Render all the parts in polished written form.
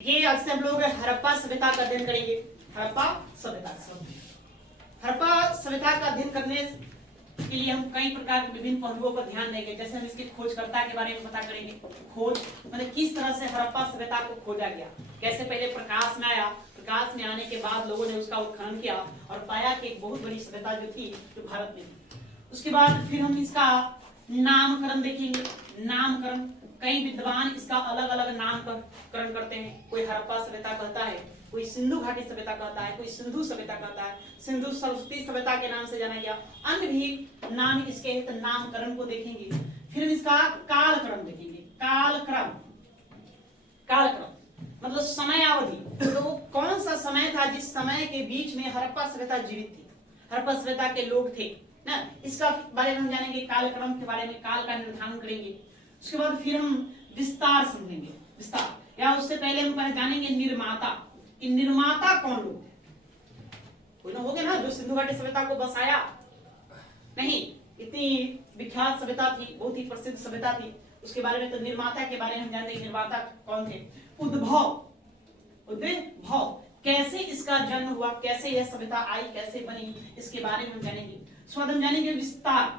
ये आज से हम लोग हड़प्पा सभ्यता का अध्ययन करेंगे। हड़प्पा सभ्यता का अध्ययन करने के लिए हम कई प्रकार के विभिन्न पहलुओं पर ध्यान देंगे। जैसे हम इसके खोजकर्ता के बारे में पता करेंगे। खोज मतलब किस तरह से हड़प्पा सभ्यता को खोजा गया, कैसे पहले प्रकाश में आया, प्रकाश में आने के बाद लोगों ने उसका उत्खनन किया और पाया कि एक बहुत बड़ी सभ्यता जो थी जो भारत में थी। उसके बाद फिर हम इसका नामकरण देखेंगे। नामकरण कई विद्वान इसका अलग अलग नामकरण करते हैं। कोई हड़प्पा सभ्यता कहता है, कोई सिंधु घाटी सभ्यता कहता है, कोई सिंधु सभ्यता कहता है, सिंधु सरस्वती सभ्यता के नाम से जाना गया, अन्य भी नाम इसके हैं। तो नामकरण को देखेंगे। फिर हम इसका कालक्रम देखेंगे। कालक्रम मतलब समय अवधि, तो वो कौन सा समय था जिस समय के बीच में हड़प्पा सभ्यता जीवित थी, हड़प्पा सभ्यता के लोग थे ना, इसका बारे में हम जानेंगे। कालक्रम के बारे में, काल का निर्धारण करेंगे। उसके बाद फिर हम विस्तार समझेंगे। विस्तार या उससे पहले हम जानेंगे निर्माता, कि निर्माता कौन लोग थे। कोई ना हो गया ना जो सिंधु घाटी सभ्यता को बसाया, नहीं इतनी विख्यात सभ्यता थी, बहुत ही प्रसिद्ध सभ्यता थी, उसके बारे में। तो निर्माता के बारे में हम जानेंगे, निर्माता कौन थे। उद्भव कैसे इसका जन्म हुआ, कैसे यह सभ्यता आई, कैसे बनी, इसके बारे में हम जानेंगे। उसके बाद हम जानेंगे विस्तार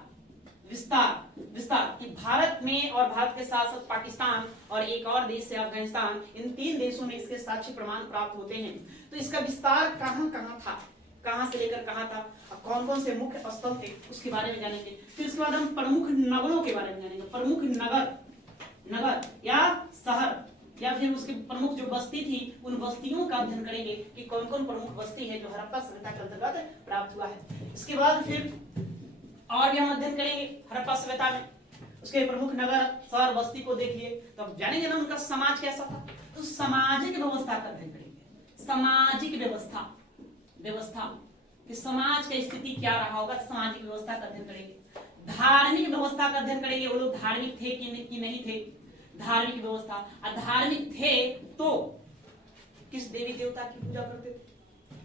कि भारत में और भारत के साथ साथ पाकिस्तान और एक और देश है अफगानिस्तान, इन तीन देशों में इसके साक्ष्य प्रमाण प्राप्त होते हैं। तो इसका विस्तार कहां था, कहां से लेकर कहां था, और कौन कौन से मुख्य स्थल थे, उसके बारे में जानेंगे। फिर उसके बाद हम प्रमुख नगरों के बारे में जानेंगे। प्रमुख नगर या शहर या फिर उसकी प्रमुख जो बस्ती थी, उन बस्तियों का अध्ययन करेंगे कि कौन कौन प्रमुख बस्ती है जो हड़प्पा सभ्यता के अंतर्गत प्राप्त हुआ है। इसके बाद फिर और भी हम अध्ययन करेंगे हड़प्पा सभ्यता में, उसके प्रमुख नगर शहर बस्ती को देखिए, तो अब जानेंगे ना उनका समाज कैसा था। तो सामाजिक व्यवस्था का अध्ययन करेंगे। सामाजिक व्यवस्था कि समाज की स्थिति क्या रहा होगा, सामाजिक व्यवस्था का अध्ययन करेंगे। धार्मिक व्यवस्था का अध्ययन करेंगे, वो लोग धार्मिक थे कि नहीं थे। धार्मिक व्यवस्था, धार्मिक थे तो किस देवी देवता की पूजा करते थे,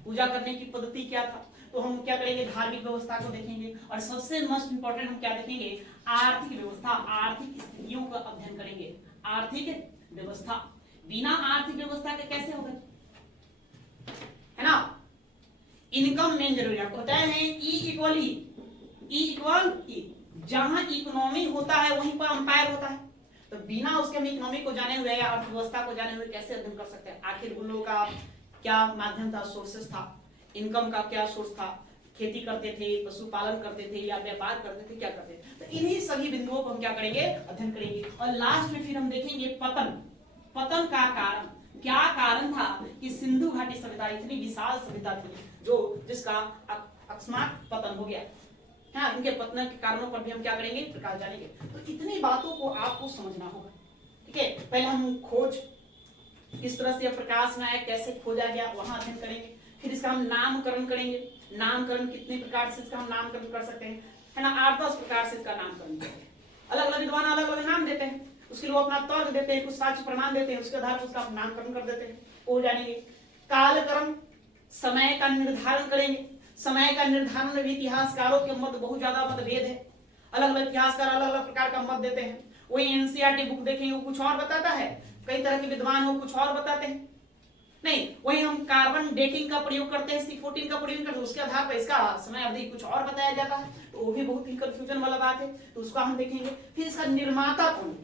पूजा करने की पद्धति क्या था, तो हम क्या करेंगे, धार्मिक व्यवस्था को देखेंगे। और सबसे मोस्ट इंपॉर्टेंट हम क्या देखेंगे, आर्थिक व्यवस्था, आर्थिक स्थितियों का अध्ययन करेंगे। आर्थिक व्यवस्था, बिना आर्थिक व्यवस्था के कैसे होगा, है ना। इनकम मेन जरूरी आपको बताया है। ई इक्वल ई, जहां इकोनॉमी होता है वहीं पर अंपायर होता है। तो बिना उसके हम इकोनॉमी को जाने हुए या अर्थव्यवस्था को जाने हुए कैसे अध्ययन कर सकते हैं। आखिर उन लोगों का क्या माध्यम था, सोर्सेस था, इनकम का क्या सोर्स था, खेती करते थे, पशुपालन करते थे या व्यापार करते थे, क्या करते थे। तो इन्हीं सभी बिंदुओं को हम क्या करेंगे, अध्ययन करेंगे। और लास्ट में फिर हम देखेंगे पतन का कारण, क्या कारण था कि सिंधु घाटी सभ्यता इतनी विशाल सभ्यता थी जिसका अकस्मात पतन हो गया। हाँ, इनके पतन के कारणों पर भी हम क्या करेंगे, प्रकाश डालेंगे। तो इतनी बातों को आपको समझना होगा। ठीक है, पहले हम खोज किस तरह से प्रकाश में आया, कैसे खोजा गया, वहां अध्ययन करेंगे। फिर इसका हम नामकरण करेंगे। नामकरण कितने प्रकार से इसका हम नामकरण कर सकते हैं, है ना, 8-10 प्रकार से इसका नामकरण करते हैं। अलग अलग विद्वान अलग अलग नाम देते हैं, उसके लोग अपना तर्क देते हैं, कुछ साक्ष्य प्रमाण देते हैं, उसके आधार पर उसका नामकरण कर देते हैं, वो जानेंगे। कालक्रम, समय का निर्धारण करेंगे। समय का निर्धारण में भी इतिहासकारों के मत बहुत ज्यादा मतभेद है। अलग अलग इतिहासकार अलग अलग प्रकार का मत देते हैं। वही एनसीईआरटी बुक देखेंगे वो कुछ और बताता है, कई तरह के विद्वान हो कुछ और बताते हैं। नहीं, वही हम कार्बन डेटिंग का प्रयोग करते हैं, C14 का प्रयोग करते हैं, उसके आधार पर इसका समय अवधि कुछ और बताया जाता है, तो वो भी बहुत ही कंफ्यूजन वाला बात है, तो उसका हम देखेंगे। फिर इसका निर्माता कौन है,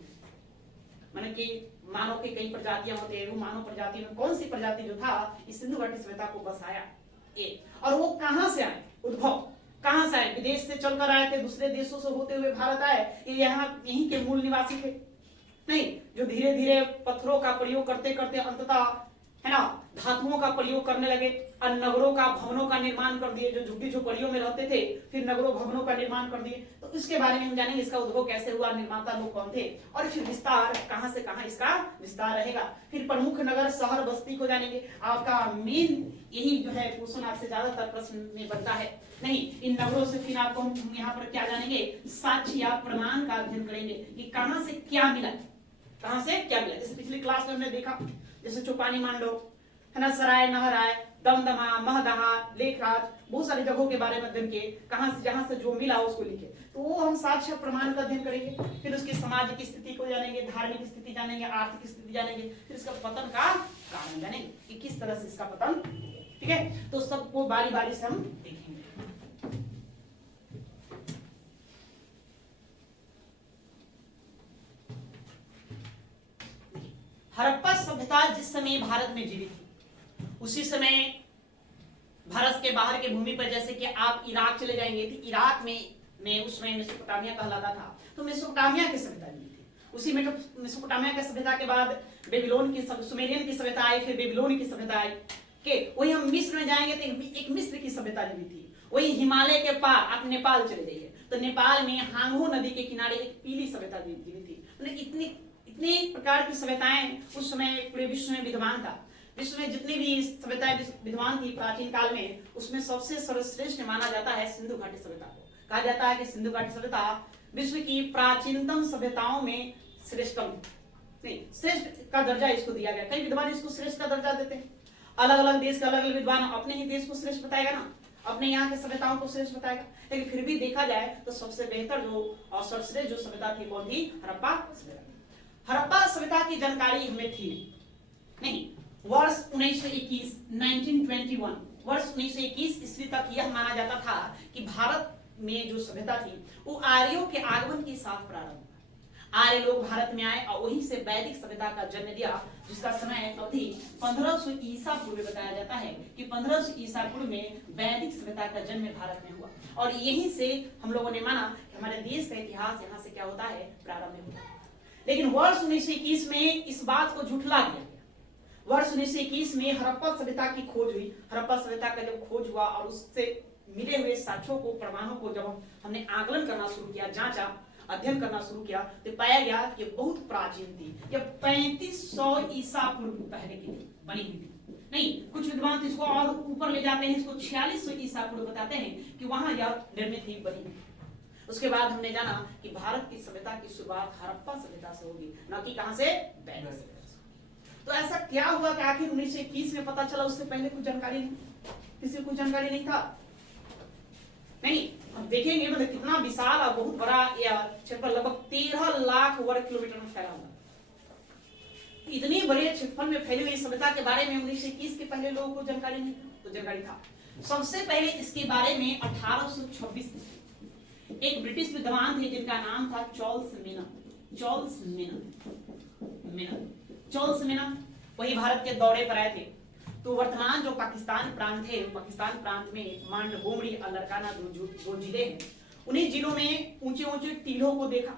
माने कि मानव की कई प्रजातियां होती है, वो मानव प्रजाति में कौन सी प्रजाति जो था इस सिंधु घाटी सभ्यता को बसाया, और वो कहां से आए, उद्भव कहां से आए, विदेश से चलकर आए थे, दूसरे देशों से होते हुए भारत आए, ये यहाँ यहीं के मूल निवासी थे, नहीं, जो धीरे धीरे पत्थरों का प्रयोग करते करते अंततः, है ना, धातुओं का प्रयोग करने लगे और नगरों का भवनों का निर्माण कर दिए। जो झुग्गी झोपड़ियों में रहते थे फिर नगरों भवनों का निर्माण कर दिए। तो इसके बारे में हम जानेंगे, इसका उद्भव कैसे हुआ, निर्माता लोग कौन थे, और फिर विस्तार कहां से कहां इसका विस्तार रहेगा। फिर प्रमुख नगर शहर बस्ती को जानेंगे। आपका मेन यही जो है क्वेश्चन आपसे ज्यादातर प्रश्न में बनता है। नहीं, इन नगरों से फिर आपको हम यहाँ पर क्या जानेंगे, साक्ष्य या प्रमाण का अध्ययन करेंगे कि कहां से क्या मिला, कहां से क्या मिला। जैसे पिछली क्लास में हमने देखा, जैसे चौपानी मांडो, है ना, सराय नहराय, दमदमा, महदहा, लेखराज, बहुत सारी जगहों के बारे में अध्ययन किए, कहां से जहां से जो मिला उसको लिखे। तो वो हम साक्ष्य प्रमाण का अध्ययन करेंगे। फिर उसकी सामाजिक स्थिति को जानेंगे, धार्मिक स्थिति जानेंगे, आर्थिक स्थिति जानेंगे, फिर इसका पतन का कारण जानेंगे कि किस तरह से इसका पतन, ठीक है। तो सबको बारी बारी से हम देखेंगे। हड़प्पा सभ्यता जिस समय भारत में जीवित थी, उसी समय भारत के बाहर के भूमि पर, जैसे कि आप इराक चले जाएंगे तो इराक में उस समय मेसोपोटामिया कहलाता था, तो मेसोपोटामिया की सभ्यता जीवित थी। उसी मेसोपोटामिया की सभ्यता के बाद बेबीलोन की, सुमेरियन की सभ्यता आई, फिर बेबीलोन की सभ्यता आई के वही हम मिस्र में जाएंगे तो एक मिस्र की सभ्यता जीवित थी। वही हिमालय के पार आप नेपाल चले जाइए तो नेपाल में हांगो नदी के किनारे एक पीली सभ्यता जीवित थी। मतलब इतनी प्रकार की सभ्यताएं उस समय पूरे विश्व में विद्यमान था। विश्व में जितनी भी सभ्यताएं विद्यमान थी प्राचीन काल में, उसमें सबसे सर्वश्रेष्ठ माना जाता है सिंधु घाटी सभ्यता को। कहा जाता है कि सिंधु घाटी सभ्यता विश्व की प्राचीनतम सभ्यताओं में श्रेष्ठतम, नहीं श्रेष्ठ का दर्जा इसको दिया गया। कई विद्वान इसको श्रेष्ठ का दर्जा देते हैं। अलग अलग देश के अलग अलग विद्वान अपने ही देश को श्रेष्ठ बताएगा ना, अपने यहाँ के सभ्यताओं को श्रेष्ठ बताएगा, लेकिन फिर भी देखा जाए तो सबसे बेहतर जो और सर्वश्रेष्ठ जो सभ्यता थी कौन थी? हड़प्पा सभ्यता। हड़प्पा सभ्यता की जानकारी हमें थी नहीं। वर्ष 1921 1921 वर्ष 1921 ईस्वी तक यह माना जाता था कि भारत में जो सभ्यता थी वो आर्यों के आगमन के साथ प्रारंभ हुआ। आर्य लोग भारत में आए और वहीं से वैदिक सभ्यता का जन्म दिया, जिसका समय अवधि 1500 ईसा पूर्व बताया जाता है कि 1500 ईसा पूर्व में वैदिक सभ्यता का जन्म भारत में हुआ। और यहीं से हम लोगों ने माना कि हमारे देश का इतिहास यहाँ से क्या होता है? प्रारंभ होता है। लेकिन वर्ष 1921 में इस बात को झुठला दिया गया। वर्ष 1921 में हड़प्पा सभ्यता की खोज हुई। हड़प्पा सभ्यता का जब खोज हुआ और उससे मिले हुए साक्ष्यों को, प्रमाणों को जब हमने आकलन करना शुरू किया, जांचा, अध्ययन करना शुरू किया, तो पाया गया कि बहुत प्राचीन थी। यह 3500 ईसा पूर्व पहले की बनी हुई थी। नहीं, कुछ विद्वान तो इसको और ऊपर ले जाते हैं, इसको 4600 ईसा पूर्व बताते हैं कि वहां यह निर्मित ही बनी हुई। उसके बाद हमने जाना कि भारत की सभ्यता की शुरुआत हड़प्पा सभ्यता से होगी, न कि कहां से? वैदिक सभ्यता। तो ऐसा क्या हुआ कि आखिर 1921 में पता चला? उससे पहले कुछ जानकारी नहीं, किसी को कुछ जानकारी नहीं था। नहीं, हम देखेंगे मतलब कितना विशाल और बहुत बड़ा यह क्षेत्रफल, लगभग 13 लाख वर्ग किलोमीटर में फैला हुआ। इतनी बड़े क्षेत्रफल में फैली हुई सभ्यता के बारे में 1921 के पहले लोगों को जानकारी नहीं था, तो जानकारी था। सबसे पहले इसके बारे में 1826 एक ब्रिटिश विद्वान थे जिनका नाम था चार्ल्स मेनन। वही भारत के दौरे पर आए थे। तो वर्तमान जो पाकिस्तान प्रांत है, पाकिस्तान प्रांत में मांडगोमड़ी और लड़काना दो जिले हैं। उन्हीं जिलों में ऊंचे ऊंचे टीलों को देखा।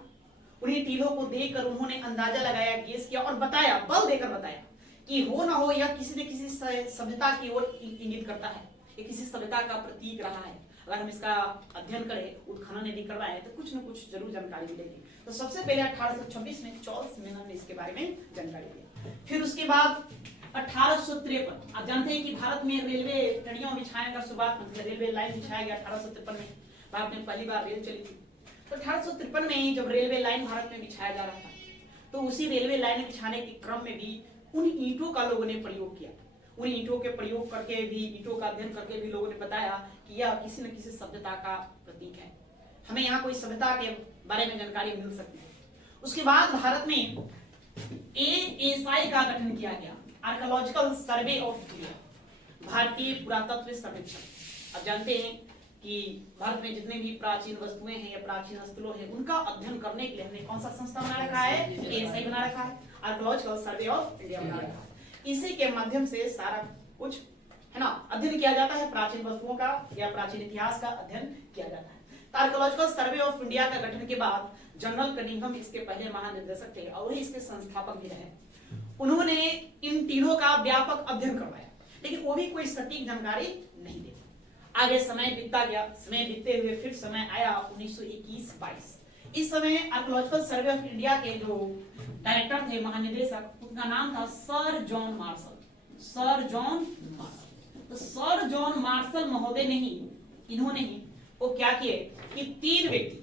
उन्हीं टीलों को देखकर उन्होंने अंदाजा लगाया, गेस किया और बताया, बल देकर बताया कि हो ना हो यह किसी न किसी सभ्यता की ओर इंगित करता है, ये किसी सभ्यता का प्रतीक रहा है। अगर हम इसका अध्ययन करें, उत्खनन यदि करवाएं तो कुछ न कुछ जरूर जानकारी मिलेगी। तो सबसे पहले 1826 में चार्ल्स मेनन ने इसके बारे में जानकारी दी। फिर उसके बाद 1853, आप जानते हैं कि भारत में रेलवे टड़ियों बिछाने का शुरुआत, मतलब रेलवे लाइन बिछाया गया 1853 में। भारत में पहली बार रेल चली थी। तो 1853 में जब रेलवे लाइन भारत में बिछाया जा रहा था, तो उसी रेलवे लाइन बिछाने के क्रम में भी उन ईंटों का लोगों ने प्रयोग किया। उन ईंटों के प्रयोग करके भी, ईंटों का अध्ययन करके भी लोगों ने बताया कि यह किसी न किसी सभ्यता का प्रतीक है, हमें यहाँ कोई सभ्यता के बारे में जानकारी मिल सकती है। उसके बाद भारत में ASI का गठन किया गया, आर्कियोलॉजिकल सर्वे ऑफ इंडिया, भारतीय पुरातत्व सर्वेक्षण। आप जानते हैं कि भारत में जितने भी प्राचीन वस्तुएं हैं या प्राचीन स्थलों हैं, उनका अध्ययन करने के लिए हमने कौन सा संस्था बना रखा है? ASI बना रखा है, आर्कियोलॉजिकल सर्वे ऑफ इंडिया बना रखा है। इसी के माध्यम से सारा कुछ है ना अध्ययन किया जाता है, प्राचीन वस्तुओं का या प्राचीन इतिहास का अध्ययन किया जाता है। आर्कियोलॉजिकल सर्वे ऑफ इंडिया का गठन के बाद जनरल कनिंघम इसके पहले महानिदेशक थे और वही इसके संस्थापक भी रहे। उन्होंने इन तीनों का व्यापक अध्ययन करवाया, लेकिन वो भी कोई सटीक जानकारी नहीं देते। आगे समय बीतता गया, समय बीतते हुए फिर समय आया 1921-22। इस समय आर्कियोलॉजिकल सर्वे ऑफ इंडिया के जो डायरेक्टर थे, महानिदेशक, उनका नाम था सर जॉन मार्शल। तो सर जॉन मार्शल महोदय ने ही, इन्होंने ही वो क्या किए कि 3 व्यक्ति,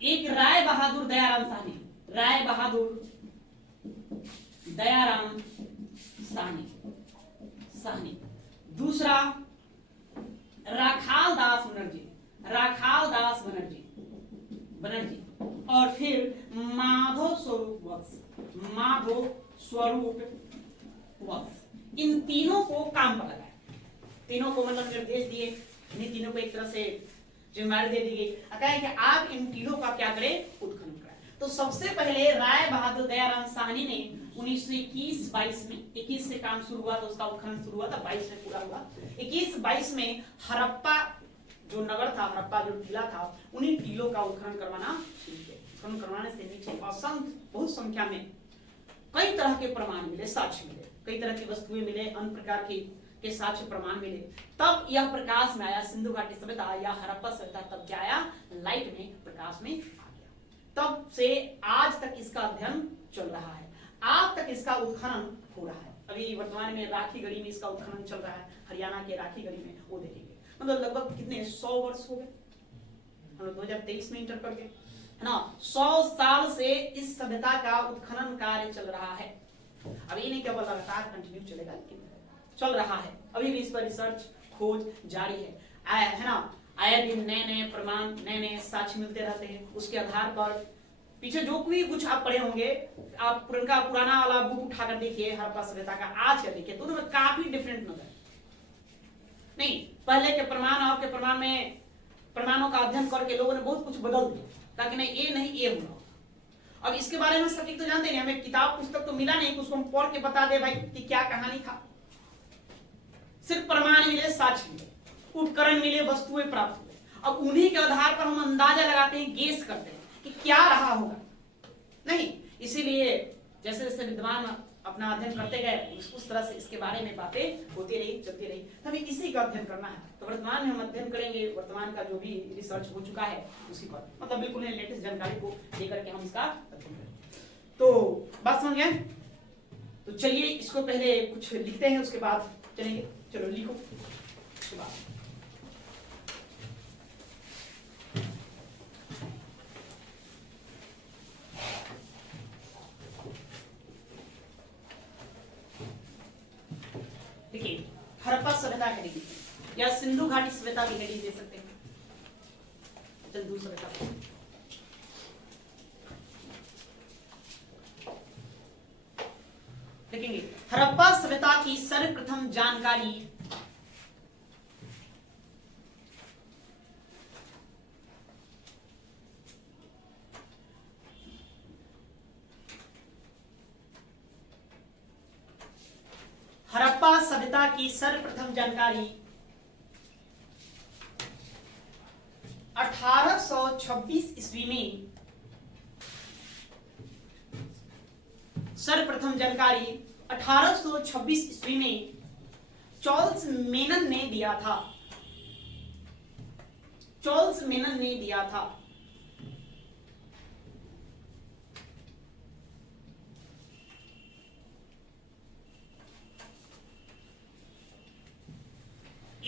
एक राय बहादुर दयाराम साहनी, दूसरा राखाल दास बनर्जी बनर्जी, और फिर माधव स्वरूप वत्स, माधव स्वरूप वत्स, इन तीनों को काम पर लगाया, तीनों को मतलब निर्देश दिए, इन तीनों को एक तरह से जिम्मेदारी दे दी गई, कहा कि आप इन तीनों का क्या करें, उत्खनन करें। तो सबसे पहले राय बहादुर दयाराम साहनी ने 1921-22 में, 21 से काम शुरू हुआ तो उसका उत्खनन शुरू हुआ था, 22 में पूरा हुआ। 21-22 में हड़प्पा जो नगर था, हड़प्पा जो टीला था, उन्हीं टीलों का उत्खनन करवाना शुरू किया। उत्खनन करवाने से नीचे असंख्य बहुत संख्या में कई तरह के प्रमाण मिले, साक्ष्य मिले, कई तरह की वस्तुएं मिले, अन्य प्रकार के साक्ष्य प्रमाण मिले। तब यह प्रकाश में आया, सिंधु घाटी सभ्यता या हड़प्पा सभ्यता तब क्या आया, लाइट में, प्रकाश में आ गया। तब से आज तक इसका अध्ययन चल रहा है, आज तक इसका उत्खनन हो रहा है। अभी वर्तमान में राखी गढ़ी में इसका उत्खनन चल रहा है, हरियाणा के राखी गढ़ी में, वो देखेंगे। मतलब लगभग कितने 100 वर्ष हो गए, हम लोग 2023 में इंटर करके, है ना, 100 साल से इस सभ्यता का उत्खनन कार्य चल रहा है। अभी नहीं केवल लगातार कंटिन्यू चलेगा, लेकिन चल रहा है, अभी भी इस पर रिसर्च खोज जारी है ना। आए दिन नए नए प्रमाण, नए नए साक्ष्य मिलते रहते हैं, उसके आधार पर पीछे जो भी कुछ आप पढ़े होंगे, आप पुराना वाला बुक उठाकर देखिए हड़प्पा सभ्यता का, आज का देखिए, दोनों में काफी डिफरेंट नजर नहीं। पहले के प्रमाण और के प्रमाण में, प्रमाणों का अध्ययन करके लोगों ने बहुत कुछ बदल दिया, ताकि नहीं ये नहीं ये होगा। अब इसके बारे में सटीक तो जानते नहीं, हमें किताब पुस्तक तो मिला नहीं, उसको हम पढ़ के बता दे भाई कि क्या कहानी था। सिर्फ प्रमाण मिले, साक्ष्य मिले, उपकरण मिले, वस्तुएं प्राप्त हुए। अब उन्हीं के आधार पर हम अंदाजा लगाते हैं, गेस करते हैं कि क्या रहा होगा, नहीं। इसीलिए जैसे जैसे विद्वान अपना अध्ययन करते गए, उस तरह से इसके बारे में बातें होती रही, चलती रही। हमें इसी का अध्ययन करना है। तो वर्तमान में हम अध्ययन करेंगे वर्तमान का जो भी रिसर्च हो चुका है उसी पर, मतलब बिल्कुल लेटेस्ट जानकारी को लेकर के हम इसका अध्ययन करेंगे। तो बात समझ गए? तो चलिए इसको पहले कुछ लिखते हैं, उसके बाद चलेंगे। चलो लिखो उसके बाद। देखिए हड़प्पा सभ्यता हेडिंग या सिंधु घाटी सभ्यता भी हेडिंग दे सकते हैं। सिंधु सभ्यता देखेंगे। हड़प्पा सभ्यता की सर्वप्रथम जानकारी हड़प्पा सभ्यता की सर्वप्रथम जानकारी 1826 ईस्वी में, सर्वप्रथम जानकारी 1826 ईस्वी में चार्ल्स मेनन ने दिया था। चार्ल्स मेनन ने दिया था।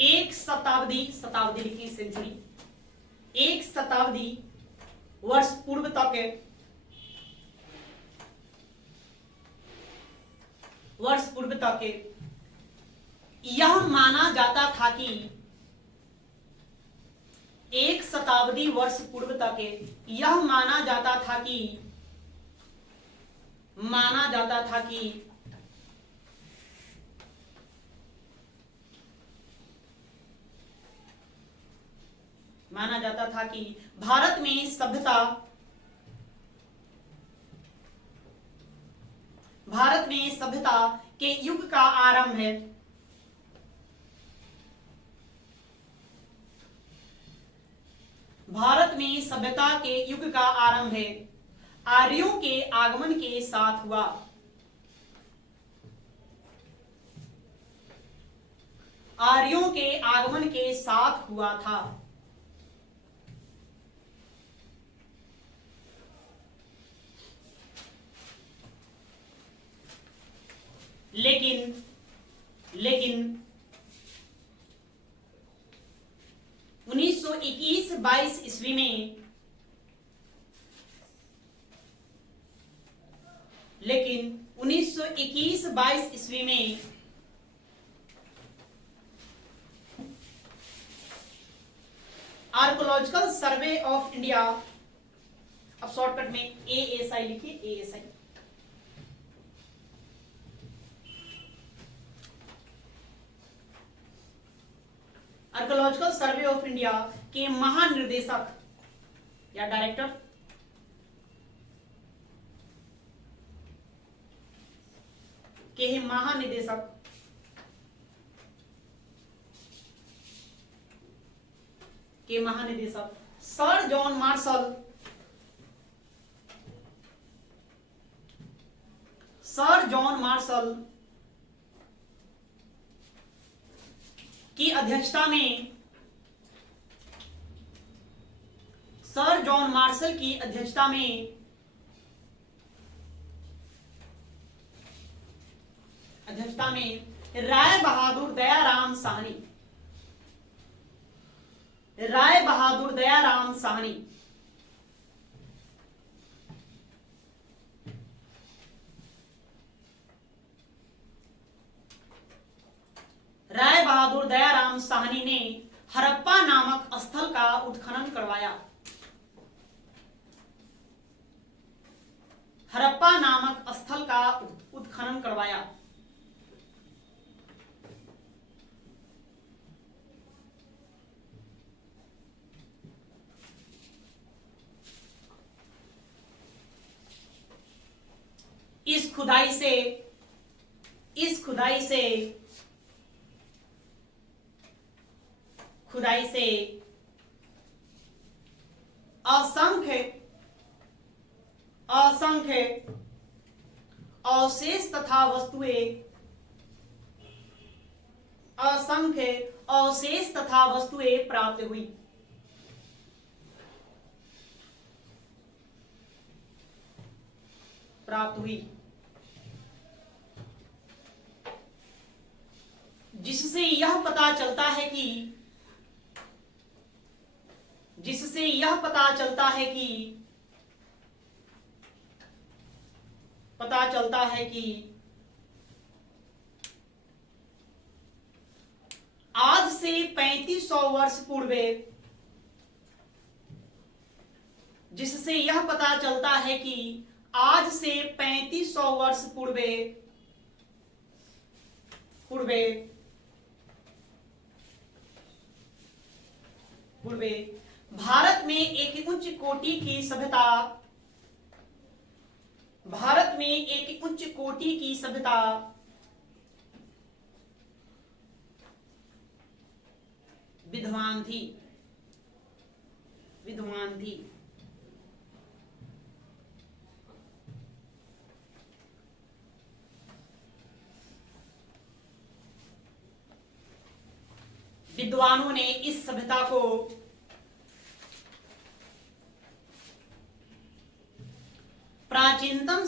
एक शताब्दी, शताब्दी लिखी सेंचुरी, एक शताब्दी वर्ष पूर्व तक यह माना जाता था कि, एक शताब्दी वर्ष पूर्व तक यह माना जाता था कि भारत में सभ्यता के युग का आरंभ है। भारत में सभ्यता के युग का आरंभ है आर्यों के आगमन के साथ हुआ। आर्यों के आगमन के साथ हुआ था। लेकिन 1921-22 ईस्वी में, आर्कोलॉजिकल सर्वे ऑफ इंडिया, अब शॉर्टकट में ASI लिखिए, ASI। Archaeological survey of India के महानिर्देशक या डायरेक्टर के महानिदेशक सर जॉन मार्शल, की अध्यक्षता में, सर जॉन मार्शल की अध्यक्षता में राय बहादुर दयाराम साहनी, राय बहादुर दयाराम साहनी ने हड़प्पा नामक स्थल का उत्खनन करवाया। हड़प्पा नामक स्थल का उत्खनन करवाया। इस खुदाई से असंख्य अवशेष तथा वस्तुएं प्राप्त हुई, जिससे यह पता चलता है कि आज से 3500 वर्ष पूर्वे, जिससे यह पता चलता है कि आज से 3500 वर्ष पूर्वे भारत में एक उच्च कोटि की सभ्यता विद्वान थी। विद्वानों ने इस सभ्यता को प्राचीनतम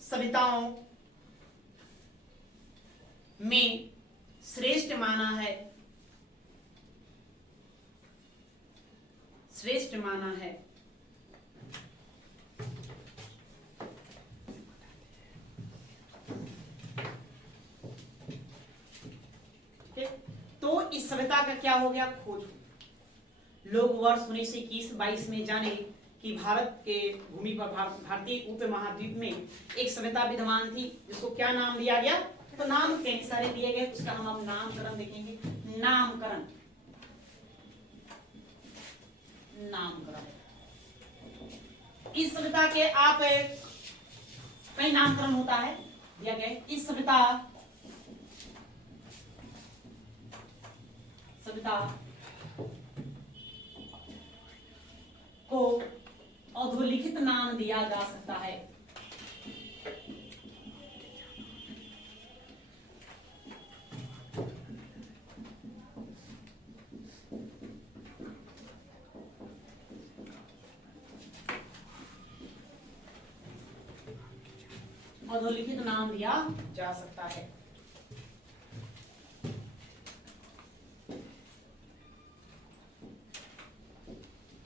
सभ्यताओं में श्रेष्ठ माना है। तो इस सभ्यता का क्या हो गया? खोज। लोग वर्ष 1921-22 में जाने कि भारत के भूमि पर भारतीय उपमहाद्वीप में एक सभ्यता विद्यमान थी, जिसको क्या नाम दिया गया? तो नाम कई सारे दिए गए, उसका हम अब नामकरण देखेंगे। नामकरण इस सभ्यता के आप कई नामकरण होता है दिया गया। इस सभ्यता को अधोलिखित नाम दिया जा सकता है। अधोलिखित नाम दिया जा सकता है।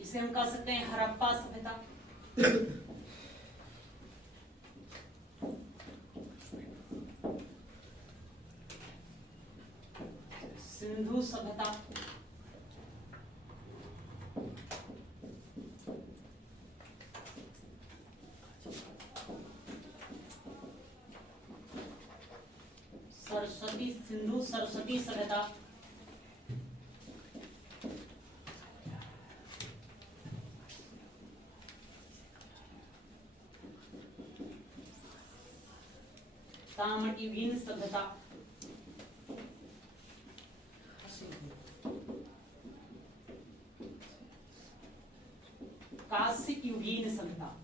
इसे हम कह सकते हैं हड़प्पा सभ्यता, सिंधु सभ्यता, सरस्वती, सिंधु सरस्वती सभ्यता। ताम्रयुगीन सभ्यता। कांस्य युगीन सभ्यता।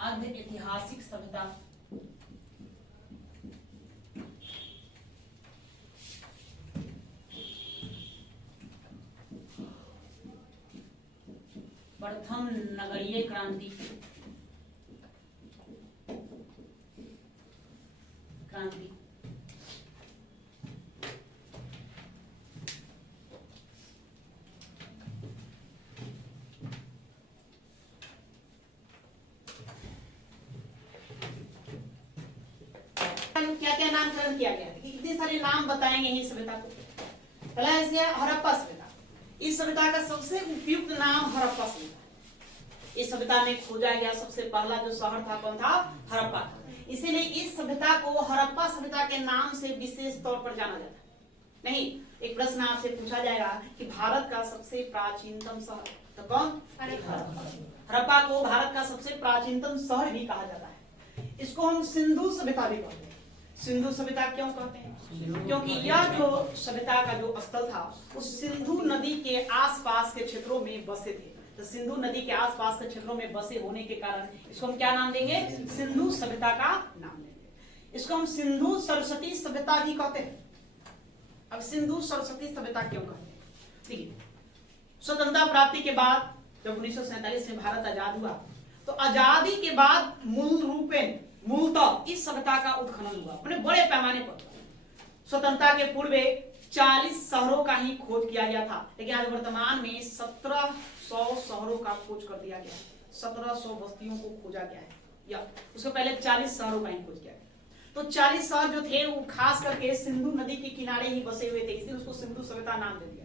आद्य ऐतिहासिक सभ्यता। प्रथम नगरीय क्रांति। क्या क्या नामकरण किया गया? इतने सारे नाम बताएंगे इस सभ्यता को। पहला है हड़प्पा सभ्यता। इस सभ्यता का सबसे उपयुक्त नाम हड़प्पा सभ्यता। इस सभ्यता में खोजा गया सबसे पहला जो शहर था कौन था? हड़प्पा। इसीलिए इस सभ्यता को हड़प्पा सभ्यता के नाम से विशेष तौर पर जाना जाता है। नहीं, एक प्रश्न आपसे पूछा जाएगा कि भारत का सबसे प्राचीनतम शहर, तो कौन? हड़प्पा को भारत का सबसे प्राचीनतम शहर भी कहा जाता है। इसको हम सिंधु सभ्यता भी कहते हैं। सिंधु सभ्यता क्यों कहते हैं? क्योंकि यह जो सभ्यता का जो स्थल था उस सिंधु नदी के आसपास के क्षेत्रों में बसे थे। तो सिंधु नदी के आसपास के क्षेत्रों में बसे होने के कारण इसको हम क्या नाम देंगे? सिंधु सभ्यता का नाम देंगे। इसको हम सिंधु सरस्वती सभ्यता भी कहते हैं। अब सिंधु सरस्वती सभ्यता क्यों कहते हैं? देखिए, स्वतंत्रता प्राप्ति के बाद जब 1947 में भारत आजाद हुआ तो आजादी के बाद मूलतः इस सभ्यता का उत्खनन हुआ अपने बड़े पैमाने पर। स्वतंत्रता के पूर्व 40 शहरों का ही खोज किया गया था, लेकिन आज वर्तमान में 1700 शहरों का खोज कर दिया गया। 1700 बस्तियों को खोजा गया है, या उससे पहले 40 शहरों का ही खोज किया गया। तो 40 शहर जो थे वो खास करके सिंधु नदी के किनारे ही बसे हुए थे, इसलिए उसको सिंधु सभ्यता नाम दे दिया।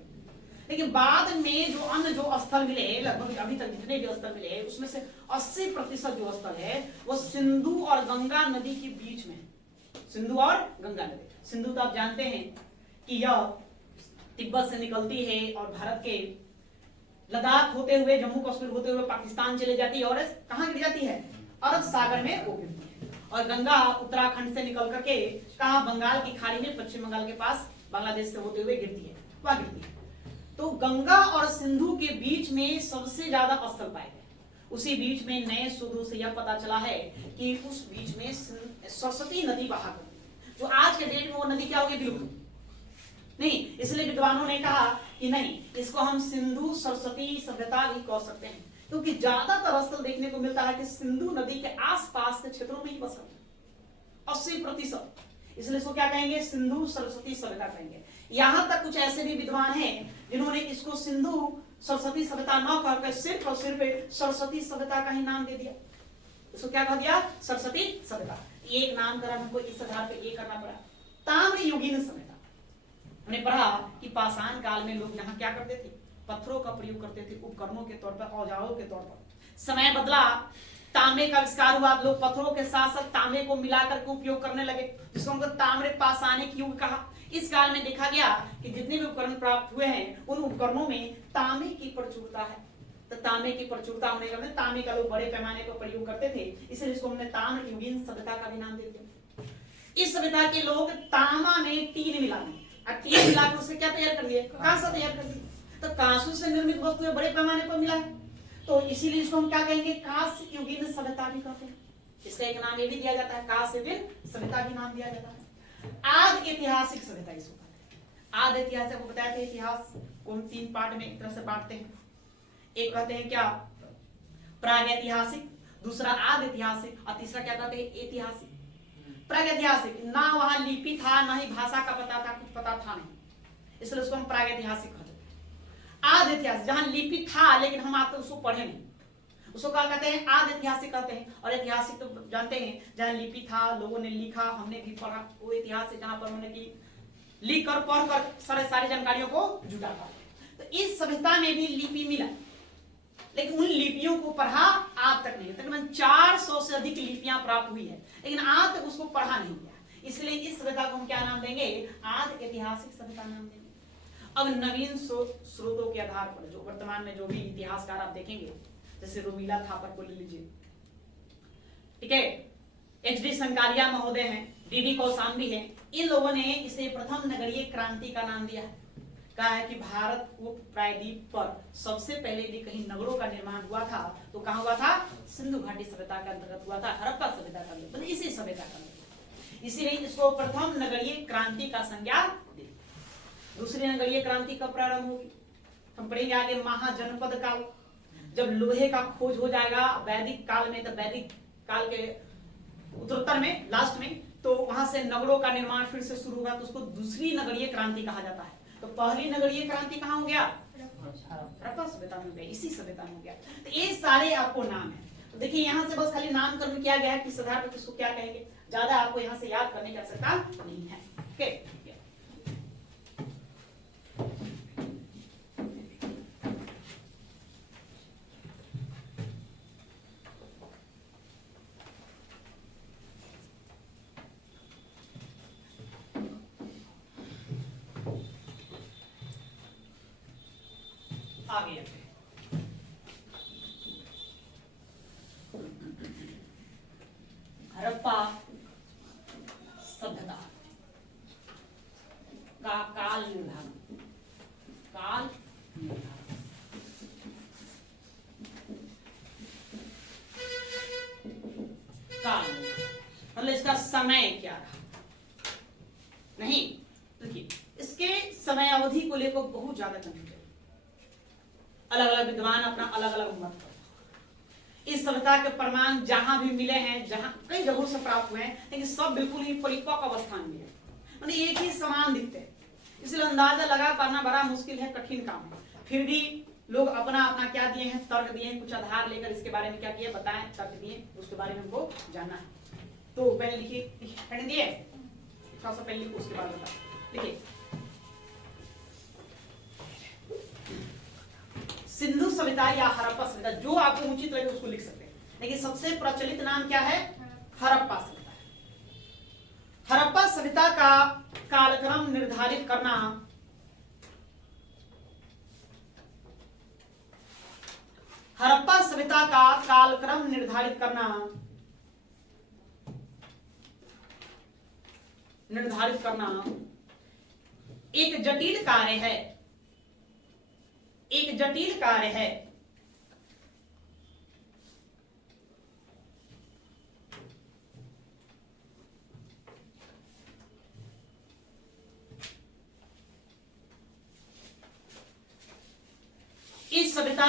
लेकिन बाद में जो अन्य जो स्थल मिले, लगभग अभी तक जितने भी स्थल मिले उसमें से 80% जो स्थल है वो सिंधु और गंगा नदी के बीच में। सिंधु और गंगा नदी। सिंधु तो आप जानते हैं कि यह तिब्बत से निकलती है और भारत के लद्दाख होते हुए, जम्मू कश्मीर होते हुए पाकिस्तान चले जाती है और कहां गिर जाती है? अरब सागर में वो गिरती है। और गंगा उत्तराखंड से निकल करके कहां? बंगाल की खाड़ी में, पश्चिम बंगाल के पास बांग्लादेश से होते हुए गिरती है, वहां गिरती है। तो गंगा और सिंधु के बीच में सबसे ज्यादा स्थल पाए गए। उसी बीच में नए शोधों से यह पता चला है कि उस बीच में सरस्वती नदी बहा करती, जो आज के डेट में वो नदी क्या होगी? विलुप्त नहीं। इसलिए विद्वानों ने कहा कि नहीं, इसको हम सिंधु सरस्वती सभ्यता भी कह सकते हैं, क्योंकि ज्यादातर स्थल देखने को मिलता है कि सिंधु नदी के आसपास के क्षेत्रों में ही बसा 80%। इसलिए इसको क्या कहेंगे? सिंधु सरस्वती सभ्यता कहेंगे। यहां तक कुछ ऐसे भी विद्वान हैं जिन्होंने इसको सिंधु सरस्वती सभ्यता न कहकर सिर्फ और सिर्फ सरस्वती सभ्यता का ही नाम दे दिया। इसको क्या कह दिया? सरस्वती सभ्यता। एक नामकरण हमको इस आधार पर ये करना पड़ा। ताम्रयुगीन सभ्यता, हमने पढ़ा कि पाषाण काल में लोग यहाँ क्या करते थे? पत्थरों का प्रयोग करते थे उपकरणों के तौर पर, औजारों के तौर पर। समय बदला, तांबे का आविष्कार हुआ, लोग पत्थरों के साथ साथ तांबे को मिलाकर के उपयोग करने लगे, जिसको हमको ताम्र पाषाणिक युग कहा। इस काल में देखा गया कि जितने भी उपकरण प्राप्त हुए हैं उन उपकरणों में तांबे की प्रचुरता है। तो तांबे की प्रचुरता होने के कारण तांबे का लोग बड़े पैमाने पर प्रयोग करते थे, इसलिए इसको हमने ताम्रयुगीन सभ्यता का भी नाम दे दिया। इस सभ्यता के लोग तांबा में टीन मिला दिए, टीन मिलाकर उससे क्या तैयार कर दिए? कांसा तैयार कर दिया। तो कांसों से निर्मित वस्तुएं बड़े पैमाने पर मिला है, तो इसीलिए इसको हम क्या कहेंगे? कांस्ययुगीन सभ्यता भी कहते हैं। इसका एक नाम ये भी दिया जाता है, कांस्ययुगीन सभ्यता भी नाम दिया जाता है। आदि ऐतिहासिक सभ्यता इसको कहते हैं। आदि ऐतिहासिक को बताया था, इतिहास को हम 3 पार्ट में एक तरह से बांटते हैं। एक कहते हैं क्या? प्रागैतिहासिक, दूसरा आदि ऐतिहासिक और तीसरा क्या कहते हैं? ऐतिहासिक। प्रागैतिहासिक, ना वहां लिपि था, ना ही भाषा का पता था, कुछ पता था नहीं, इसलिए उसको हम प्रागैतिहासिक कहते हैं। आदि ऐतिहासिक, जहां लिपि था लेकिन हम आप तो उसको पढ़े नहीं, उसको क्या कहते हैं? आदि ऐतिहासिक कहते हैं। और ऐतिहासिक तो जानते हैं जहां लिपि था, लोगों ने लिखा, हमने भी पढ़ा, वो इतिहास है जहां पर उन्होंने की लिख कर पढ़ कर सारी जानकारियों को जुटा था। तो इस सभ्यता में भी लिपि मिला, लेकिन उन लिपियों को पढ़ा आज तक नहीं। तकरीबन 400 से अधिक लिपियां प्राप्त हुई है, लेकिन आज तक उसको पढ़ा नहीं गया। इसलिए इस सभ्यता को हम क्या नाम देंगे? आदि ऐतिहासिक सभ्यता नाम देंगे। अब नवीन स्रोतों के आधार पर जो वर्तमान में जो भी इतिहासकार आप देखेंगे, जैसे रोमिला थापर को ले लीजिए, ठीक है, एच.डी. संकारिया महोदय हैं, डी.डी. कौशाम्बी हैं, इन लोगों ने इसे प्रथम नगरीय क्रांति का नाम दिया है। कहा है कि भारत उप प्रायद्वीप पर सबसे पहले भी कहीं नगरों का निर्माण हुआ था तो कहां हुआ था? सिंधु घाटी सभ्यता के अंतर्गत हुआ था, हड़प्पा सभ्यता का, मतलब इसी सभ्यता का। इसीलिए इसको प्रथम नगरीय क्रांति का संज्ञा दी। दूसरी नगरीय क्रांति कब प्रारंभ होगी? हम पढ़ेंगे आगे महाजनपद काल, जब लोहे का खोज हो जाएगा वैदिक काल में, तो वैदिक काल के उत्तरोत्तर में लास्ट में, तो वहां से नगरों का निर्माण फिर से शुरू होगा, तो उसको दूसरी नगरीय क्रांति कहा जाता है। तो पहली नगरीय क्रांति कहां हो गया? हड़प्पा सभ्यता में हो गया, इसी सभ्यता में हो गया। तो ये सारे आपको नाम है। तो देखिए यहाँ से बस खाली नामकरण किया गया है, किस आधार पर किसको क्या कहेंगे, ज्यादा आपको यहाँ से याद करने की आवश्यकता नहीं है। ओके, आगे हड़प्पा सभ्यता का काल निर्धारण, काल निर्धारण, काल मतलब इसका समय क्या रहा? नहीं, देखिए इसके समय अवधि को लेकर बहुत ज्यादा कंफ्यूजन, अलग अलग विद्वान अपना अलग अलग मत करते। इस सभ्यता के प्रमाण जहां भी मिले हैं, जहां कई जगहों से प्राप्त हुए हैं, लेकिन सब बिल्कुल ही परिपक्व अवस्था में मिले, मतलब एक ही समान दिखते हैं। इसलिए अंदाजा लगा पाना बड़ा मुश्किल है, कठिन काम है। फिर भी लोग अपना अपना क्या दिए हैं, तर्क दिए हैं, कुछ आधार लेकर इसके बारे में क्या किया बताएं, तर्क दिए, उसके बारे में हमको जानना है। तो पहले लिखिए, पहले दिए थोड़ा सा पहले लिखो, उसके बाद बता लिखिए। सिंधु सभ्यता या हड़प्पा सभ्यता, जो आपको उचित लगे उसको लिख सकते हैं, लेकिन सबसे प्रचलित नाम क्या है? हड़प्पा सभ्यता। हड़प्पा सभ्यता का कालक्रम निर्धारित करना, हड़प्पा सभ्यता का कालक्रम निर्धारित करना एक जटिल कार्य है, एक जटिल कार्य है। इस सभ्यता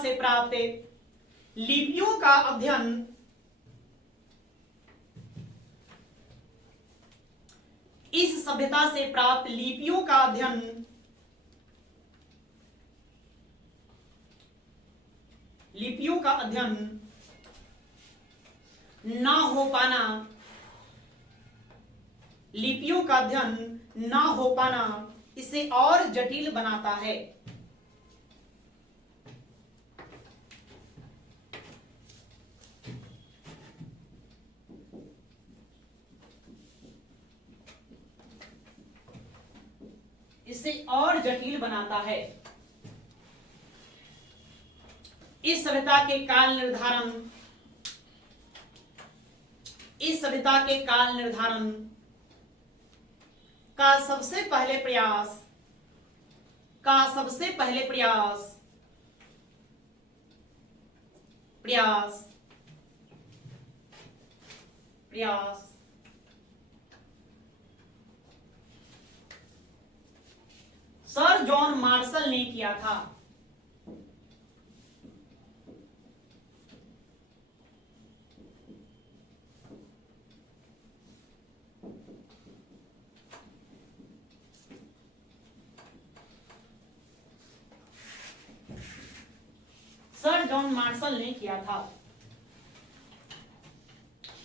से प्राप्त लिपियों का अध्ययन इस सभ्यता से प्राप्त लिपियों का अध्ययन न हो पाना, लिपियों का अध्ययन न हो पाना इसे और जटिल बनाता है। इसे और जटिल बनाता है। इस सभ्यता के काल निर्धारण का सबसे पहले प्रयास सर जॉन मार्शल ने किया था। जॉन मार्शल ने किया था।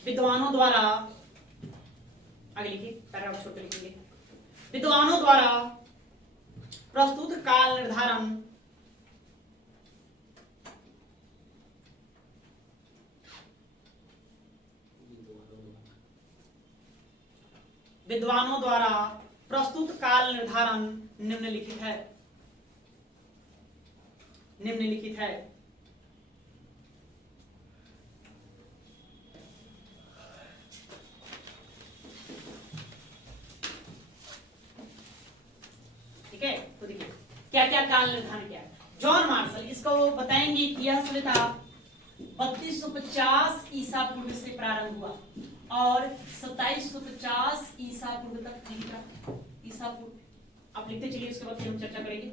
विद्वानों द्वारा, आगे लिखिए, पैराग्राफ छोड़ के लिखेंगे। विद्वानों द्वारा प्रस्तुत काल निर्धारण विद्वानों द्वारा प्रस्तुत काल निर्धारण निम्नलिखित है। निम्नलिखित है। ठीक है, तो देखिए क्या क्या काल निर्धारण किया है जॉन मार्शल। इसको वो बताएंगे कि यह सभ्यता 3250 ईसा पूर्व से प्रारंभ हुआ और 2750 ईसा पूर्व तक चली। ईसा पूर्व आप लिखते चलिए, उसके बाद हम चर्चा करेंगे।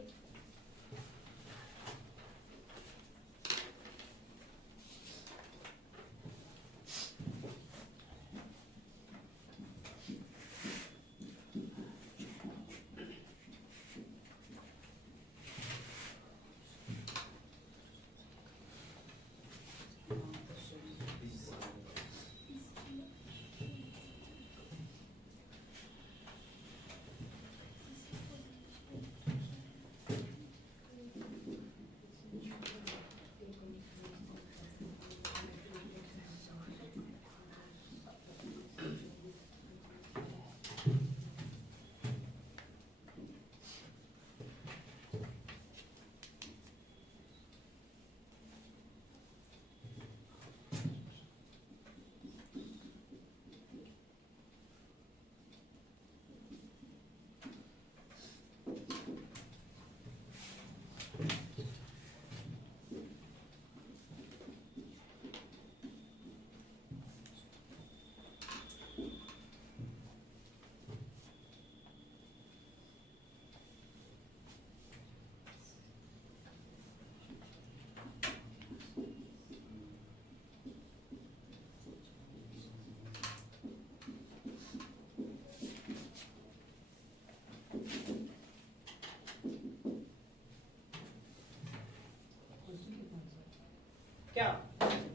क्या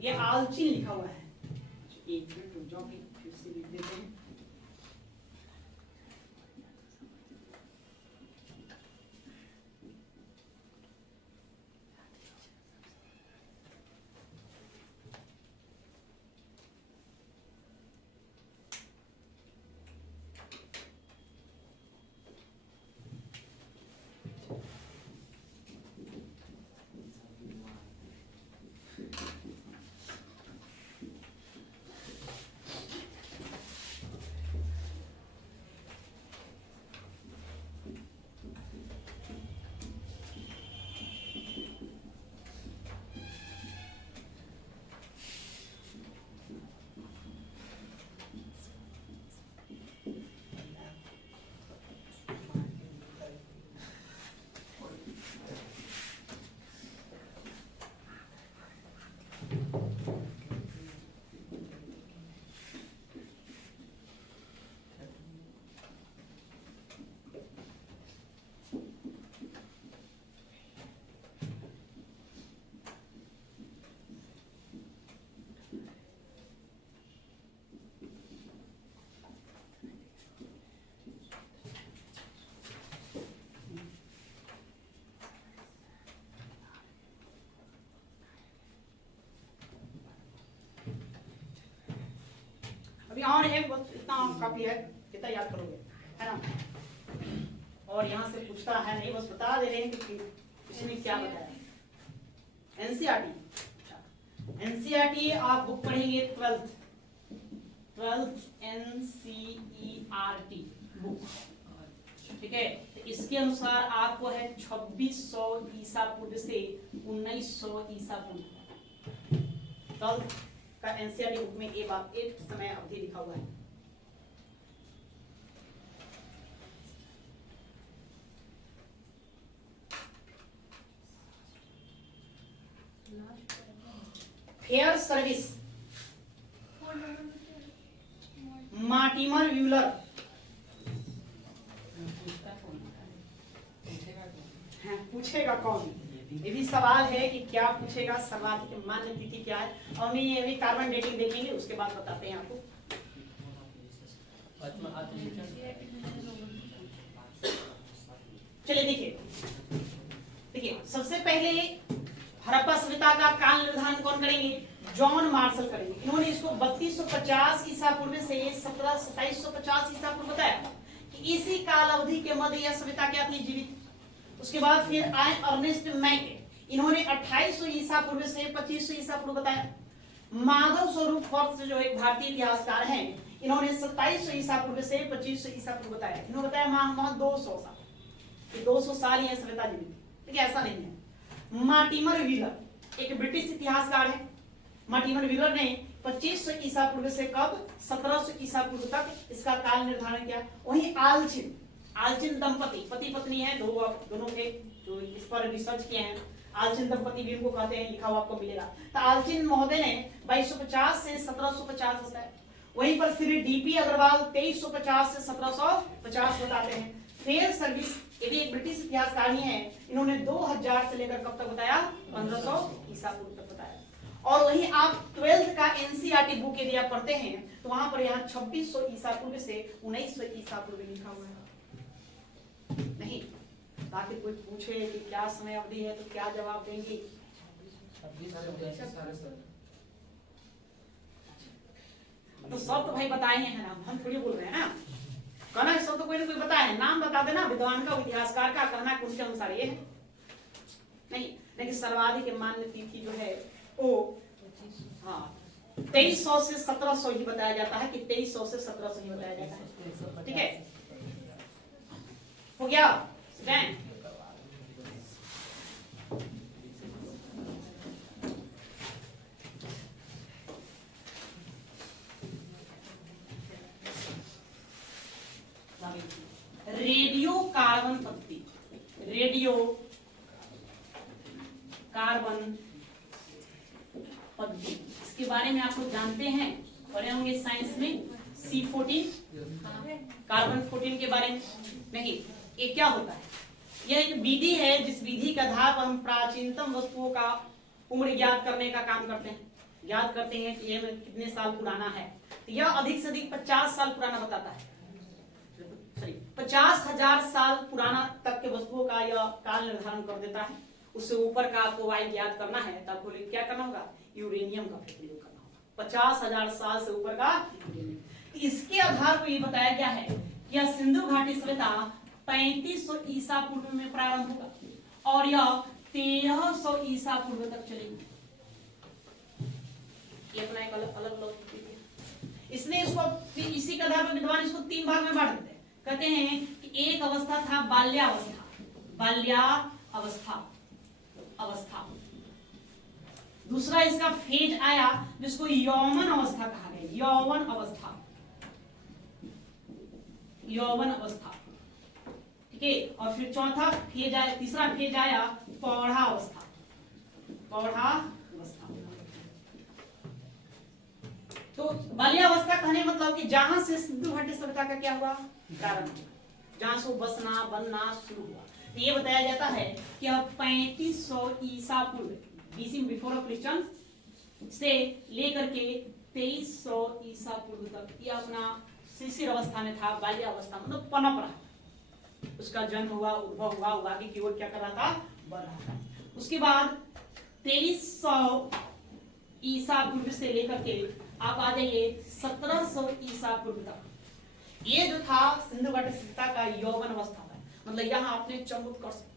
ये आलची लिखा हुआ है? एक मिनट रुक जाओ, फिर से लिख देते हैं। अभी और है, बस इतना काफी है, कितना याद करोगे, है ना। और यहाँ से पूछता है नहीं, बस बता दे रहे हैं कि इसमें क्या बताया। एनसीईआरटी, एनसीईआरटी आप बुक पढ़ेंगे 12th एनसीईआरटी बुक, ठीक है। तो इसके अनुसार आपको है 2600 ईसा पूर्व से 1900 ईसा पूर्व। 12th का एनसीईआरटी बुक में ये बात, एक समय अवधि लिखा हुआ है। फेयर सर्विस, मार्टिमर व्यूलर, पूछेगा कौन? ये भी सवाल है कि क्या पूछेगा, सर्वाधिक मान्य तिथि क्या है, और हम ये भी कार्बन डेटिंग देखेंगे, उसके बाद बताते हैं आपको। चलिए देखिए सबसे पहले हड़प्पा सभ्यता का काल निर्धारण कौन करेंगे? जॉन मार्शल करेंगे। इन्होंने इसको 3250 ईसा पूर्व से 2750 ईसा पूर्व बताया कि इसी काल अवधि के मध्य यह सभ्यता क्या थी, जीवित। उसके बाद फिर आए अर्नेस्ट मैके, इन्होंने 2800 ईसा पूर्व से 2500 ईसा पूर्व बताया। माधव स्वरूप फर्स्ट जो एक भारतीय इतिहासकार हैं, इन्होंने 2700 ईसा पूर्व से 2500 ईसा पूर्व बताया। इन्होंने बताया माह 200 साल, 200 साल यह सभ्यता जीवित, लेकिन ऐसा नहीं है। मार्टिमर व्हीलर एक ब्रिटिश इतिहासकार है। मार्टिमर व्हीलर ने 2500 ईसा पूर्व से कब 1700 ईसा पूर्व तक इसका काल निर्धारण किया। वहीं आल्चिन दंपति, पति पत्नी है, दोनों थे जो इस पर रिसर्च किए हैं। आल्चिन दंपति भी उनको कहते हैं, लिखा हुआ आपको मिलेगा। तो आल्चिन महोदय ने 2250 से 1750 बताया। वहीं पर श्री डीपी अग्रवाल 2350 से 1750 बताते हैं। फेयर सर्विस ये भी एक ब्रिटिश इतिहासकार ही हैं, इन्होंने 2000 से लेकर कब तक बताया? 1500 ईसा पूर्व तक बताया। और वहीं आप 12th का एनसीईआरटी बुक यदि आप पढ़ते हैं तो वहां पर यहाँ 2600 ईसा पूर्व से 1900 ईसा पूर्व लिखा हुआ है। नहीं, ताकि कोई पूछे कि क्या समय अवधि है तो क्या जवाब देंगे? तो सब तो भाई बताए हैं ना, हम थोड़ी बोल रहे हैं ना। कहना सब तो कोई ना कोई बताया है, नाम बता देना विद्वान का, इतिहासकार का, कहना उनके अनुसार ये है। नहीं, लेकिन सर्वाधिक मान्य तिथि जो है वो 2300 से 1700 ही बताया जाता है कि 2300 से 1700 ही बताया जाता है। ठीक है, हो गया? रेडियो कार्बन पत्ती, रेडियो कार्बन पत्ती, इसके बारे में आप लोग जानते हैं, पढ़े होंगे साइंस में। C14 कार्बन 14 के बारे में। नहीं, ये क्या होता है? यह एक विधि है जिस विधि के आधार पर हम प्राचीनतम वस्तुओं का उम्र ज्ञात करने का काम करते हैं। ज्ञात करते हैं कि यह कितने साल पुराना है। तो यह अधिक से अधिक 50 साल पुराना बताता है। 50,000 साल पुराना तक के वस्तुओं का यह काल निर्धारण कर देता है। उससे ऊपर का आपको वाई ज्ञात करना है तो आपको क्या करना होगा? यूरेनियम का प्रयोग करना होगा। 50,000 साल से ऊपर का यूरेनियम। इसके आधार पर यह बताया गया है कि यह सिंधु घाटी सभ्यता 3500 ईसा पूर्व में प्रारंभ होगा और यह 1300 ईसा पूर्व तक चलेगी। ये अपना एक अलग इसने इसको इसी के आधार पर विद्वान इसको 3 भाग में बांट देते हैं। कहते हैं कि एक अवस्था था बाल्यावस्था। दूसरा इसका फेज आया जिसको यौवन अवस्था कहा गया, यौवन अवस्था। ठीक है, और फिर चौथा फेज आया, तीसरा फेज आया पौढ़ावस्था। तो बाल्यावस्था कहने मतलब कि जहां से सिंधु घाटी सभ्यता का क्या हुआ? प्रारंभ, जहां से बसना बनना शुरू हुआ। तो ये बताया जाता है कि अब 3500 ईसा पूर्व बीसी बिफोर क्रिश्चियन से लेकर के 2300 ईसा पूर्व तक ये अपना शिशिर अवस्था में था, बाल्यावस्था मतलब पनप रहा। उसका जन्म हुआ, उद्भव हुआ, आगे की ओर क्या कर रहा था? बढ़ रहा था। उसके बाद 2300 ईसा पूर्व से लेकर के आप आ जाइए 1700 ईसा पूर्व तक। ये जो था सिंधु घाटी सभ्यता का यौवन अवस्था था, मतलब यहाँ आपने चंबुत कर सकता,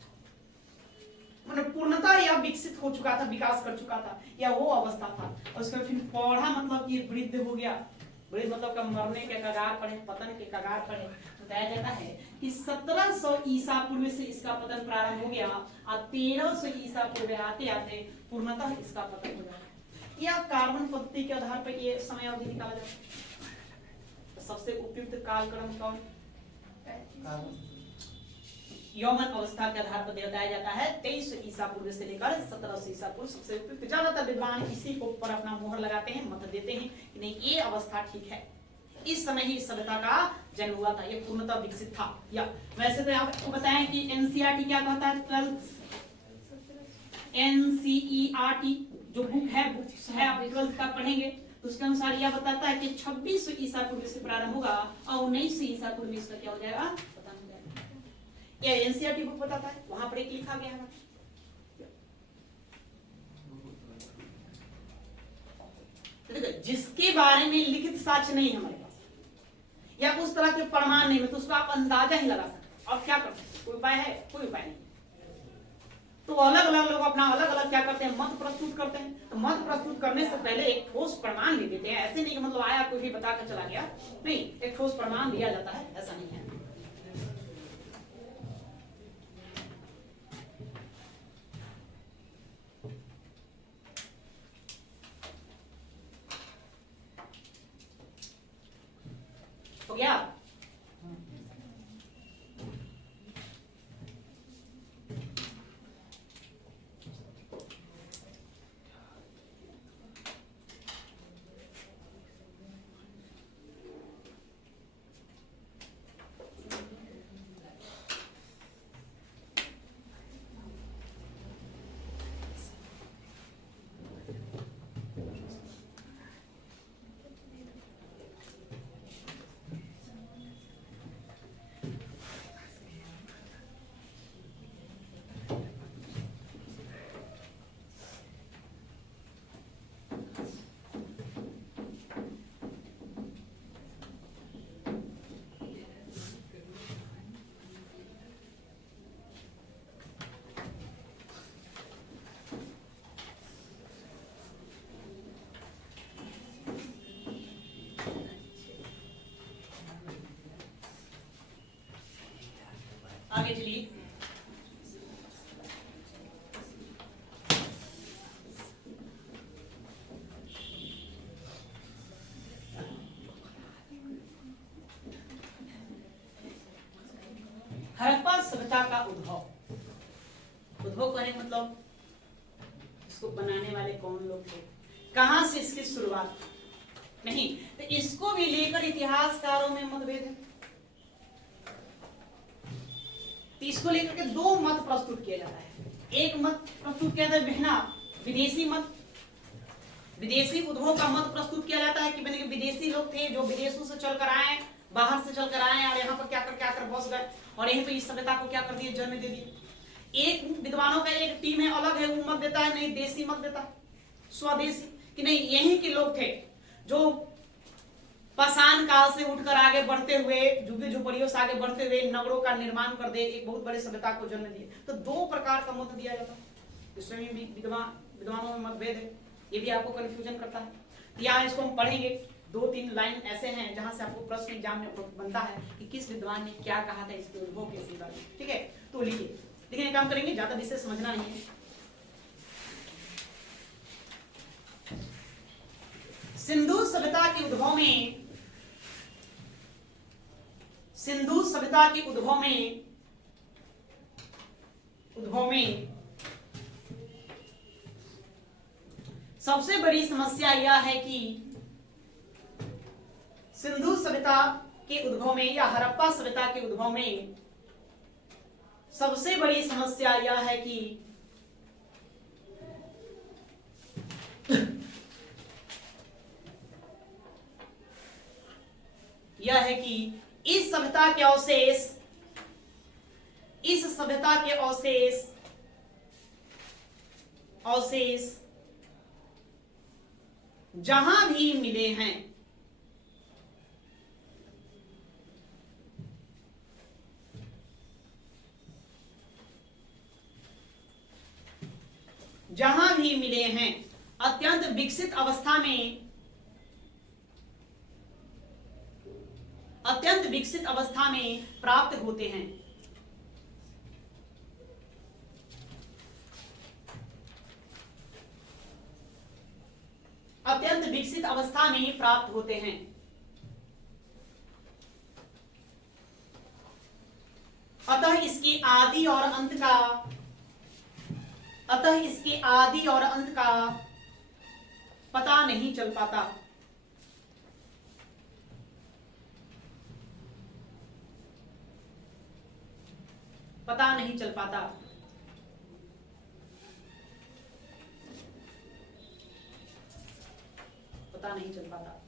मतलब पूर्णतः यह विकसित हो चुका था, विकास कर चुका था, या वो अवस्था था। और उसके फिर पौधा मतलब कि वृद्ध हो गया, वृद्ध मतलब का मरने के कगार पर है, पतन के कगार पर है। बताया जाता है कि 1700 ईसा पूर्व से इसका पतन प्रारंभ हो गया और 1300 ईसा पूर्व आते आते पूर्णतः इसका पतन हो गया। या कार्बन पत्ती के आधार पर ये समय अवधि निकाला जाता है। सबसे उपयुक्त कालक्रम कौन? यौवन अवस्था के आधार पर बताया जाता है 2300 ईसा पूर्व से लेकर 1700 ईसा पूर्व सबसे उपयुक्त। ज्यादातर विद्वान इसी को पर अपना मोहर लगाते हैं, मत देते हैं कि नहीं ये अवस्था ठीक है, इस समय ही सभ्यता का जन्म हुआ था, ये पूर्णतः विकसित था। या वैसे तो आपको बताएं कि एनसीईआरटी क्या कहता है? NCERT जो बुक है आप 12th का पढ़ेंगे तो उसके अनुसार यह बताता है कि 2600 ईसा पूर्व से प्रारंभ होगा और 1900 ईसा पूर्व में इसका क्या हो जाएगा पता नहीं जाएगा। ये NCERT बुक बताता है, वहां पर एक लिखा गया है। जिसके बारे में लिखित साक्ष्य नहीं है हमारे पास या उस तरह के प्रमाण नहीं है तो उसको आप अंदाजा ही लगा सकते। और क्या कर सकते, कोई उपाय है? कोई उपाय नहीं। तो अलग अलग लोग अपना अलग अलग क्या करते हैं, मत प्रस्तुत करते हैं। तो मत प्रस्तुत करने से पहले एक ठोस प्रमाण भी देते हैं। ऐसे नहीं कि मतलब आया कोई भी बता कर चला गया, नहीं, एक ठोस प्रमाण दिया जाता है, ऐसा नहीं है। हो गया? आगे चलिए। हड़प्पा सभ्यता का उद्भव करने मतलब इसको बनाने वाले कौन लोग थे, कहां से इसकी शुरुआत, नहीं तो इसको भी लेकर इतिहासकारों में मतभेद है। तो इसको लेकर के दो मत प्रस्तुत किया जाता है। एक मत प्रस्तुत किया जाता है बहना विदेशी मत, विदेशी उद्भव का मत प्रस्तुत किया जाता है कि मैंने विदेशी लोग थे जो विदेशों से चलकर आए, बाहर से चलकर आए और यहाँ पर क्या कर बस गए और यहीं पे इस सभ्यता को क्या कर दिए, जन्म दे दिए। एक विद्वानों का एक टीम है अलग है, वो मत देता है नहीं देशी मत देता, स्वदेशी, कि नहीं यहीं के लोग थे जो पाषाण काल से उठकर आगे बढ़ते हुए झुग्गी झोपड़ियों से आगे बढ़ते हुए नगरों का निर्माण कर दे, एक बहुत बड़े सभ्यता को जन्म दिए। तो दो प्रकार का मत दिया जाता है। इसमें भी विद्वानों में मतभेद है, ये भी आपको कंफ्यूजन करता है। यहाँ इसको हम पढ़ेंगे, 2-3 लाइन ऐसे हैं जहां से आपको प्रश्न एग्जाम में बनता है कि किस विद्वान ने क्या कहा था इसके उद्भव के इसी बारे में। ठीक है, तो लिखिए, लिखने काम करेंगे, ज्यादा विषय समझना नहीं है। सिंधु सभ्यता के उद्भव में सबसे बड़ी समस्या यह है कि सिंधु सभ्यता के उद्भव में या हड़प्पा सभ्यता के उद्भव में सबसे बड़ी समस्या यह है कि इस सभ्यता के अवशेष जहां भी मिले हैं अत्यंत विकसित अवस्था में प्राप्त होते हैं। अत्यंत विकसित अवस्था में प्राप्त होते हैं। अतः इसके आदि और अंत का पता नहीं चल पाता। पता नहीं चल पाता।